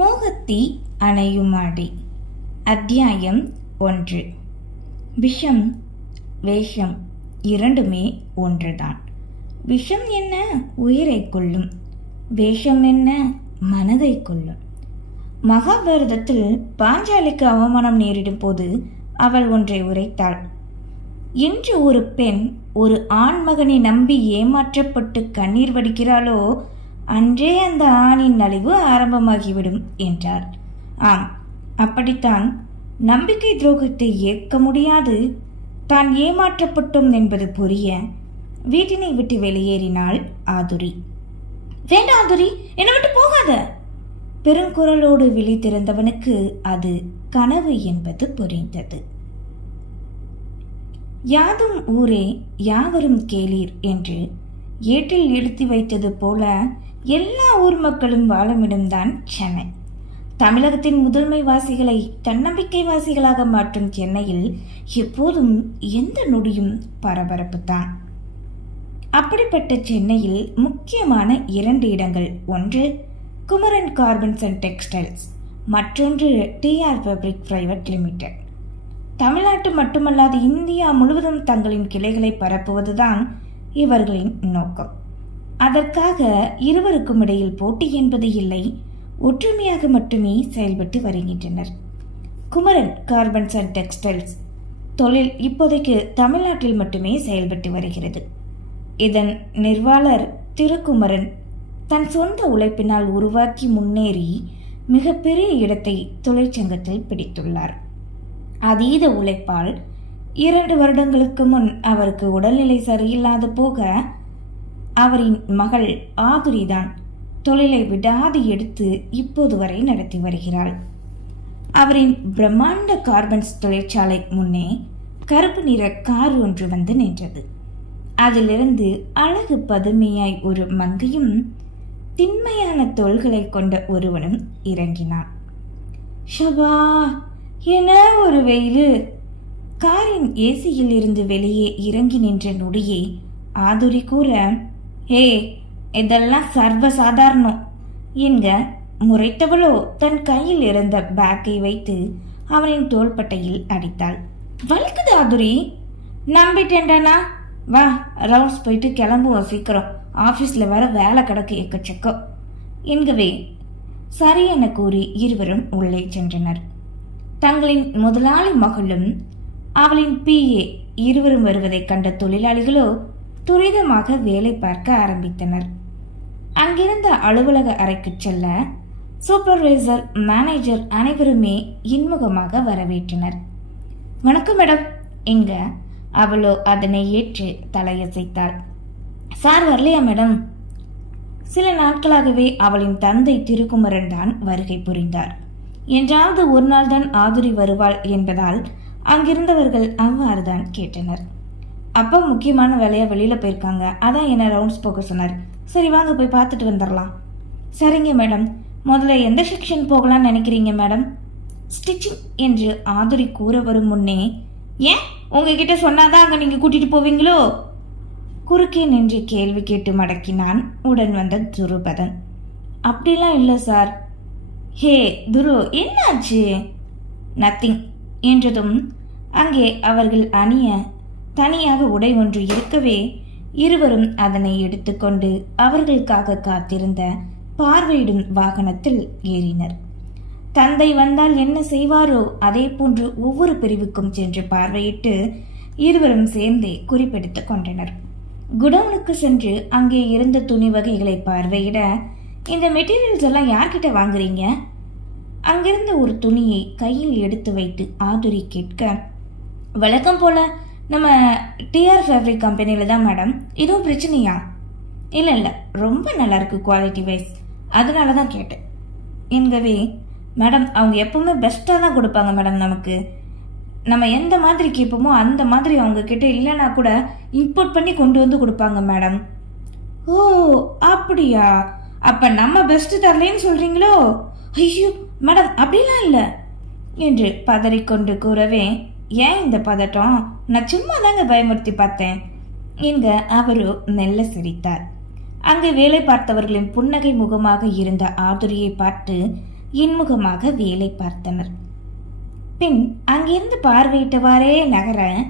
மோகத்தி அணையுமாடி. அத்தியாயம் ஒன்று. விஷம் வேஷம் இரண்டுமே ஒன்றுதான். விஷம் என்ன உயிரை கொள்ளும் வேஷம் என்ன மனதை கொள்ளும் மகாபாரதத்தில் பாஞ்சாலிக்கு அவமானம் நேரிடும் போது அவள் ஒன்றை உரைத்தாள். இன்று ஒரு பெண் ஒரு ஆண்மகனை நம்பி ஏமாற்றப்பட்டு கண்ணீர் வடிக்கிறாளோ அன்றே அந்த ஆணின் நலிவு ஆரம்பமாகிவிடும் என்றார் ஆம் அப்படித்தான். நம்பிக்கை துரோகத்தை ஏற்க முடியாது. தான் ஏமாற்றப்பட்டோம் என்பது புரிய வீட்டினை விட்டு வெளியேறினாள் ஆதுரி. வேண்டாம் ஆதுரி என்னை விட்டு போகாத. பெருங்குரலோடு விழித்திருந்தவனுக்கு அது கனவு என்பது புரிந்தது. யாதும் ஊரே யாவரும் கேளீர் என்று ஏட்டில் எழுத்தி வைத்தது போல எல்லா ஊர் மக்களும் வாழுமிடம்தான் சென்னை. தமிழகத்தின் முதன்மை வாசிகளை தன்னம்பிக்கை வாசிகளாக மாற்றும் சென்னையில் எப்போதும் எந்த நொடியும் பரபரப்பு தான். அப்படிப்பட்ட சென்னையில் முக்கியமான இரண்டு இடங்கள் ஒன்று குமரன் கார்பன்ஸ் அண்ட் டெக்ஸ்டைல்ஸ் மற்றொன்று டிஆர் ஃபேப்ரிக் பிரைவேட் லிமிடெட். தமிழ்நாட்டு மட்டுமல்லாது இந்தியா முழுவதும் தங்களின் கிளைகளை பரப்புவதுதான் இவர்களின் நோக்கம். அதற்காக இருவருக்கும் இடையில் போட்டி என்பது இல்லை ஒற்றுமையாக மட்டுமே செயல்பட்டு வருகின்றனர். Kumaran carbons and textiles. தொழில் இப்போதைக்கு தமிழ்நாட்டில் மட்டுமே செயல்பட்டு வருகிறது. இதன் நிர்வாளர் திருக்குமரன் தன் சொந்த உழைப்பினால் உருவாக்கி முன்னேறி மிகப்பெரிய இடத்தை தொழிற்சங்கத்தில் பிடித்துள்ளார். அதீத உழைப்பால் இரண்டு வருடங்களுக்கு முன் அவருக்கு உடல்நிலை சரியில்லாத போக அவரின் மகள் ஆதுரிதான் தொழிலை விடாது எடுத்து இப்போது வரை நடத்தி வருகிறாள். அவரின் பிரம்மாண்ட கார்பன்ஸ் தொழிற்சாலை முன்னே கருப்பு நிற கார் ஒன்று வந்து நின்றது. அதிலிருந்து அழகு பதுமையாய் ஒரு மங்கையும் திண்மையான தோள்களை கொண்ட ஒருவனும் இறங்கினான். ஷபா என்ன ஒரு வெயிலு? காரின் ஏசியில் இருந்து வெளியே இறங்கி நின்ற நொடியே ஆதுரி கூற ஹே இதெல்லாம் சர்வ சாதாரணம் என்க முறைத்தவளோ தன் கையில் இருந்த பேக்கை வைத்து அவனின் தோள்பட்டையில் அடித்தாள். வலிக்குது ஆதுரி. நம்பிட்டேன்டானா வா ரவுண்ட்ஸ் போயிட்டு கிளம்புவோம் சீக்கிரம். ஆஃபீஸில் வர வேலை கிடக்கு எக்கச்சக்கம் என்கவே சரி என கூறி இருவரும் உள்ளே சென்றனர். தங்களின் முதலாளி மகளும் அவளின் பிஏ இருவரும் வருவதைக் கண்ட தொழிலாளிகளோ துரிதமாக வேலை பார்க்க ஆரம்பித்தனர். அங்கிருந்த அலுவலக அறைக்கு செல்ல சூப்பர்வைசர் மேனேஜர் அனைவருமே இன்முகமாக வரவேற்றனர். வணக்கம் மேடம் எங்க அவளோ அதனை ஏற்று தலையசைத்தாள். சார் வரலையா மேடம் சில நாட்களாகவே அவளின் தந்தை திருக்குமரன் தான் வருகை புரிந்தார். என்றாவது ஒரு நாள் தான் ஆதுரி வருவாள் என்பதால் அங்கிருந்தவர்கள் அவ்வாறுதான் கேட்டனர். அப்பா முக்கியமான வேலையாக வெளியில் போயிருக்காங்க. அதான் என்னை ரவுண்ட்ஸ் போக சொன்னார். சரி வாங்க போய் பார்த்துட்டு வந்துடலாம் சரிங்க மேடம் முதல்ல எந்த செக்ஷன் போகலாம்னு நினைக்கிறீங்க மேடம் ஸ்டிச்சிங் என்று ஆதுரி கூற வரும் முன்னே ஏன்? உங்ககிட்ட சொன்னாதான் அங்கே நீங்கள் கூட்டிகிட்டு போவீங்களோ? குறுக்கே நின்று கேள்வி கேட்டு மடக்கினான் உடன் வந்த துருபதன். அப்படிலாம் இல்லை சார் ஹே துரு என்னாச்சு? நத்திங் என்றதும் அங்கே அவர்கள் அணிய தனியாக உடை ஒன்று இருக்கவே இருவரும் அதனை எடுத்துக்கொண்டு அவர்களுக்காக காத்திருந்த பார்வையிடும் வாகனத்தில் ஏறினர். தந்தை வந்தால் என்ன செய்வாரோ அதே போன்று ஒவ்வொரு பிரிவுக்கும் சென்று பார்வையிட்டு இருவரும் சேர்ந்தே குறிப்பெடுத்துக் கொண்டனர். குடவுனுக்கு சென்று அங்கே இருந்த துணி வகைகளை பார்வையிட இந்த மெட்டீரியல்ஸ் எல்லாம் யார்கிட்ட வாங்குறீங்க? அங்கிருந்த ஒரு துணியை கையில் எடுத்து வைத்து ஆதுரி கேட்க வழக்கம் போல நம்ம டிஆர் ஃபேப்ரிக் கம்பெனியில் தான் மேடம் இதுவும் பிரச்சனையா? இல்லை இல்லை. ரொம்ப நல்லா இருக்கு குவாலிட்டி வைஸ் அதனால தான் கேட்டேன். என்கவே மேடம் அவங்க எப்பவுமே பெஸ்ட்டாக தான் கொடுப்பாங்க மேடம் நமக்கு. நம்ம எந்த மாதிரி கேட்போமோ அந்த மாதிரி அவங்கக்கிட்ட இல்லைனா கூட இம்போர்ட் பண்ணி கொண்டு வந்து கொடுப்பாங்க மேடம் ஓ அப்படியா? அப்போ நம்ம பெஸ்ட்டு தரலேன்னு சொல்கிறீங்களோ ஐயோ மேடம் அப்படிலாம் இல்லை. என்று பதறிக்கொண்டு கூறவே ஏன் இந்த பதட்டம்? நான் சும்மா தாங்க பயமுறுத்தி பார்த்தேன். என்க அவரோ மெல்ல சிரித்தார். அங்கு வேலை பார்த்தவர்களின் புன்னகை முகமாக இருந்த ஆதுரியை பார்த்து இன்முகமாக வேலை பார்த்தனர். பின் அங்கிருந்து பார்வையிட்டவாறே நகர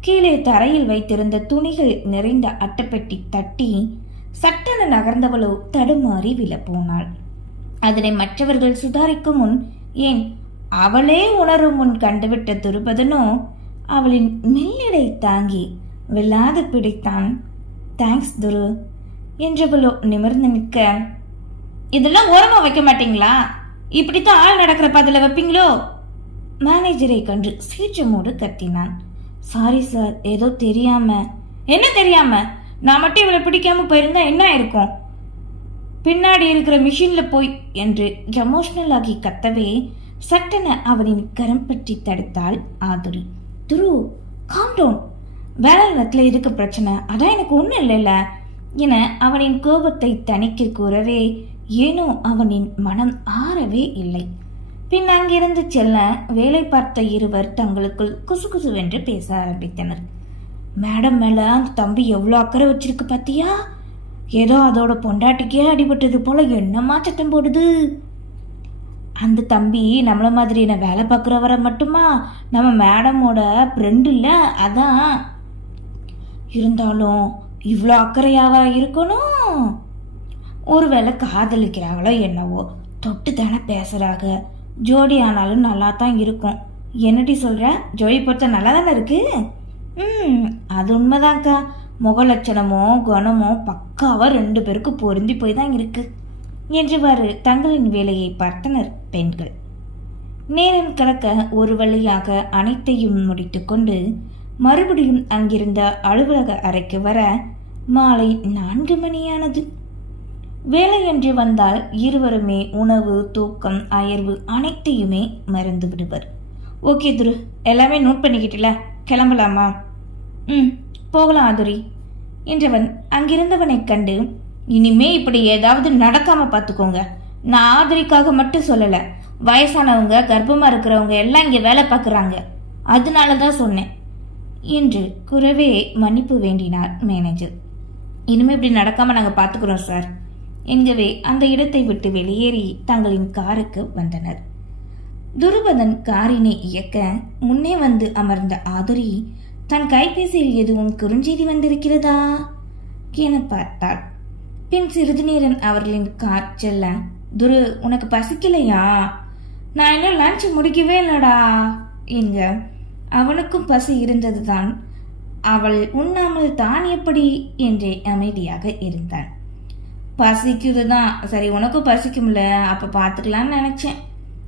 கீழே தரையில் வைத்திருந்த துணிகள் நிறைந்த அட்டைப்பெட்டி தட்டி சட்டென நகர்ந்தவளோ தடுமாறி விழப்போனாள். அதனை மற்றவர்கள் சுதாரிக்கும் முன் ஏன் அவளே உணரும் முன் கண்டுவிட்ட துருபதனோ அவளின் மெல்லிடை தாங்கி விழாது பிடித்தான். தேங்க்ஸ் துரு என்றவளோ நிமிர்ந்து நிற்க. இதெல்லாம் ஓரமா வைக்க மாட்டீங்களா? இப்படித்தான் ஆள் நடக்கிறப்ப அதில் வைப்பீங்களோ? மேனேஜரை கண்டு சீற்றமோடு கத்தினான். சாரி சார் ஏதோ தெரியாம. என்ன தெரியாம? நான் மட்டும் இவளை பிடிக்காம போயிருந்தா என்ன இருக்கும் பின்னாடி இருக்கிற மிஷின்ல போய் என்று எமோஷனல் ஆகி கத்தவே சட்டென அவனின் கரம் பற்றி தடுத்தாள் ஆதுரி. துரு காம் டவுன் வேலை இடத்துல இருக்க பிரச்சனை அதான் எனக்கு ஒன்றும் இல்லைல்ல என அவனின் கோபத்தை தணிக்க கூறவே ஏனோ அவனின் மனம் ஆறவே இல்லை. பின் அங்கிருந்து செல்ல வேலை பார்த்த இருவர் தங்களுக்குள் குசுகுசுவென்று பேச ஆரம்பித்தனர். மேடம் மேல அந்த தம்பி எவ்வளோ அக்கறை வச்சிருக்கு பார்த்தியா ஏதோ அதோட பொண்டாட்டிக்கே அடிபட்டது போல என்னமா சத்தம் போடுது? அந்த தம்பி நம்மளை மாதிரி வேலை பார்க்குறவரை மட்டுமா? நம்ம மேடமோட ஃப்ரெண்டு இல்லை? அதான். இருந்தாலும் இவ்வளோ அக்கறையாவா இருக்கணும்? ஒருவேளை காதலிக்கிறாங்களோ என்னவோ தொட்டு தானே பேசுகிறாங்க ஜோடி ஆனாலும் நல்லா தான் இருக்கும். என்னடி சொல்கிற ஜோடி பொறுத்த நல்லா தானே இருக்கு? ம் அது உண்மைதான்க்கா. முகலட்சணமோ குணமோ பக்காவாக ரெண்டு பேருக்கு பொருந்தி போய் தான் இருக்குது என்றுவாறு தங்களின் வேலையை பார்த்தனர் பெண்கள். நேரம் கலக்க ஒரு வழியாக அனைத்தையும் முடித்துக்கொண்டு மறுபடியும் அங்கிருந்த அலுவலக அறைக்கு வர மாலை நான்கு மணியானது. வேலையன்று வந்தால் இருவருமே உணவு தூக்கம் அயர்வு அனைத்தையுமே மறந்து விடுவர். ஓகே துரு எல்லாமே நோட் பண்ணிக்கிட்டல கிளம்பலாமா? ம் போகலாம் ஆதுரி என்றவன் அங்கிருந்தவனைக் கண்டு இனிமே இப்படி ஏதாவது நடக்காம பார்த்துக்கோங்க நான் ஆதரிக்காக மட்டும் சொல்லலை. வயசானவங்க கர்ப்பமாக இருக்கிறவங்க எல்லாம் இங்கே வேலை பார்க்குறாங்க அதனால தான் சொன்னேன். என்று குறவே மன்னிப்பு வேண்டினார் மேனேஜர். இனிமே இப்படி நடக்காம நாங்கள் பார்த்துக்குறோம் சார். என்கவே அந்த இடத்தை விட்டு வெளியேறி தங்களின் காருக்கு வந்தனர். துருபதன் காரினை இயக்க முன்னே வந்து அமர்ந்த ஆதுரி தன் கைபேசியில் எதுவும் குறுஞ்செய்தி வந்திருக்கிறதா? என பார்த்தாள். பின் சிறிது நேரம் அவர்களின் கார் செல்ல துரு உனக்கு பசிக்கலையா? நான் இன்னும் லஞ்ச் முடிக்கவே இல்லடா? என்க. அவனுக்கும் பசி இருந்ததுதான். அவள் உண்ணாமல் தான் எப்படி? என்றே அமைதியாக இருந்தான். பசிக்குது தான் சரி உனக்கும் பசிக்கும்ல. அப்போ பார்த்துக்கலான்னு நினச்சேன்.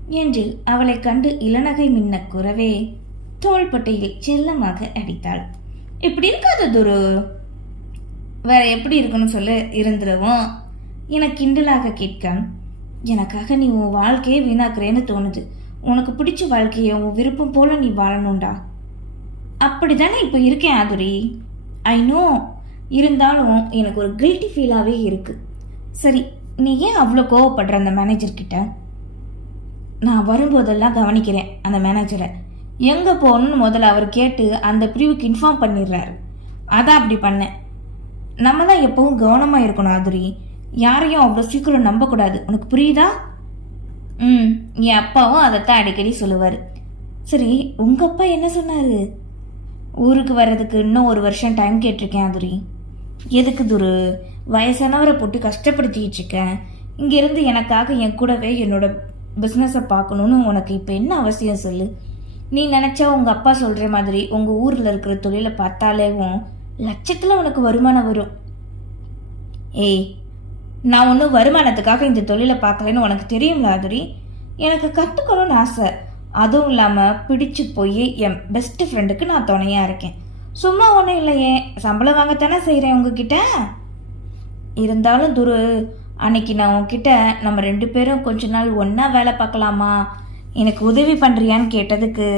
என்று அவளை கண்டு இளநகை மின்ன குறவே தோள்பட்டையில் செல்லமாக அடித்தாள். இப்படி இருக்காது துரு. வேற எப்படி இருக்குன்னு சொல்லு இருந்துருவோம். என கிண்டலாக கேட்க எனக்காக நீ உன் வாழ்க்கையை வீணாக்குறேன்னு தோணுது. உனக்கு பிடிச்ச வாழ்க்கையை உன் விருப்பம் போல நீ வாழணும்டா. அப்படிதானே இப்போ இருக்கேன் ஆதுரி? ஐ நோ இருந்தாலும் எனக்கு ஒரு கில்ட்டி ஃபீலாகவே இருக்குது சரி நீ ஏன் அவ்வளோ கோவப்படுற அந்த மேனேஜர்கிட்ட நான் வரும்போதெல்லாம் கவனிக்கிறேன் அந்த மேனேஜரை எங்கே போகணும்னு முதல்ல அவர் கேட்டு அந்த பிரிவுக்கு இன்ஃபார்ம் பண்ணிடுறாரு. அதான் அப்படி பண்ணேன். நம்ம தான் எப்பவும் கவனமாக இருக்கணும் ஆதுரி. யாரையும் அவ்வளோ சீக்கிரம் நம்பக்கூடாது. உனக்கு புரியுதா? ம் என் அப்பாவும் அதைத்தான் அடிக்கடி சொல்லுவார். சரி உங்கள் அப்பா என்ன சொன்னார்? ஊருக்கு வர்றதுக்கு இன்னும் ஒரு வருஷம் டைம் கேட்டிருக்கேன் ஆதுரி. எதுக்கு துரு? வயசானவரை போட்டு கஷ்டப்படுத்திக்கிட்டு இருக்கேன். இங்கேருந்து எனக்காக என் கூடவே என்னோட பிஸ்னஸை பார்க்கணுன்னு உனக்கு இப்போ என்ன அவசியம் சொல்லு? நீ நினச்சா உங்கள் அப்பா சொல்கிற மாதிரி உங்கள் ஊரில் இருக்கிற தொழிலை பார்த்தாலேவும் லட்சத்தில் உனக்கு வருமானம் வரும். ஏய் நான் ஒன்றும் வருமானத்துக்காக இந்த தொழிலை பார்க்கலன்னு உனக்கு தெரியும் லாதுரி? எனக்கு கற்றுக்கணும்னு ஆசை. அதுவும் இல்லாமல் பிடிச்சு போய் என் பெஸ்ட் ஃப்ரெண்டுக்கு நான் துணையாக இருக்கேன். சும்மா ஒன்றும் இல்லையே. சம்பளம் வாங்கத்தானே செய்கிறேன் உங்ககிட்ட? இருந்தாலும் துரு அன்னைக்கு நான் உன்கிட்ட நம்ம ரெண்டு பேரும் கொஞ்ச நாள் ஒன்றா வேலை பார்க்கலாமா? எனக்கு உதவி பண்ணுறியான்னு கேட்டதுக்கு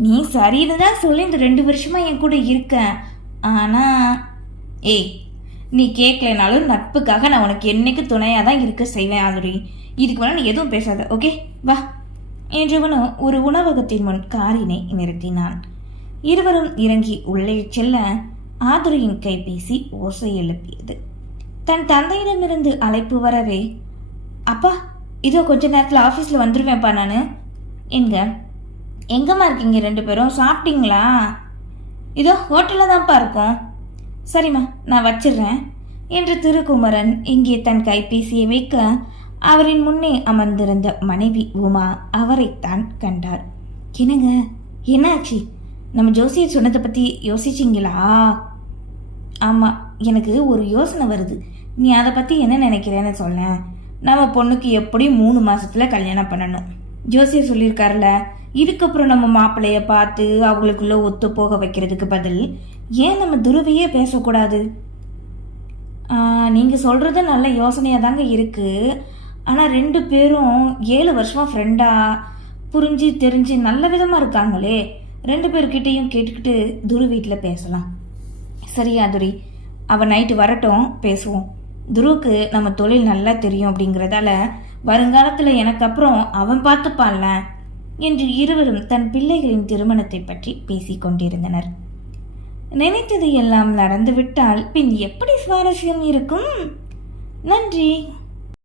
நீ சரின்னு தான் சொல்லி இந்த ரெண்டு வருஷமாக என் கூட இருக்கேன் ஆனால் ஏய் நீ கேட்கலனாலும் நட்புக்காக நான் உனக்கு என்னைக்கு துணையாக தான் இருக்க செய்வேன் ஆதுரி. இதுக்கு மேலே நீ எதுவும் பேசாத ஓகே? வா. என்றவனும் ஒரு உணவகத்தின் முன் காரினை நிறுத்தினான். இருவரும் இறங்கி உள்ளே செல்ல ஆதுரையின் கைபேசி ஓசை எழுப்பியது. தன் தந்தையிடமிருந்து அழைப்பு வரவே அப்பா இதோ கொஞ்ச நேரத்தில் ஆஃபீஸில் வந்துடுவேன்ப்பா நான். எங்க எங்கம்மா இருக்கீங்க ரெண்டு பேரும்? சாப்பிட்டீங்களா? இதோ ஹோட்டலில் தான்ப்பா இருக்கோம். சரிம்மா நான் வச்சிடுறேன் என்று திருக்குமரன் இங்கே தன் கைபேசியை வைக்க அவரின் முன்னே அமர்ந்திருந்த மனைவி உமா அவரைத்தான் கண்டார் என்னங்க? என்னாச்சு நம்ம ஜோசியர் சொன்னதை பற்றி யோசிச்சிங்களா? ஆமாம் எனக்கு ஒரு யோசனை வருது. நீ அதை பற்றி என்ன நினைக்கிறேன்னு சொல்ல நம்ம பொண்ணுக்கு எப்படியும் மூணு மாதத்தில் கல்யாணம் பண்ணணும். ஜோசியர் சொல்லியிருக்காருல இதுக்கப்புறம் நம்ம மாப்பிள்ளைய பார்த்து அவங்களுக்குள்ள ஒத்து போக வைக்கிறதுக்கு பதில் ஏன் நம்ம துருவையே பேசக்கூடாது? நீங்கள் சொல்கிறது நல்ல யோசனையாக தாங்க இருக்குது ஆனால் ரெண்டு பேரும் ஏழு வருஷமாக ஃப்ரெண்டாக புரிஞ்சு தெரிஞ்சு நல்ல விதமாக இருக்காங்களே. ரெண்டு பேர்கிட்டையும் கேட்டுக்கிட்டு துரு வீட்டில் பேசலாம். சரியா துரி? அவன் நைட்டு வரட்டும் பேசுவோம். துருவுக்கு நம்ம தொழில் நல்லா தெரியும் அப்படிங்கிறதால வருங்காலத்தில் எனக்கு அப்புறம் அவன் பார்த்துப்பான்ல. என்று இருவரும் தன் பிள்ளைகளின் திருமணத்தை பற்றி பேசிக் கொண்டிருந்தனர். நினைத்தது எல்லாம் நடந்துவிட்டால் பின் எப்படி சுவாரஸ்யம் இருக்கும்? நன்றி.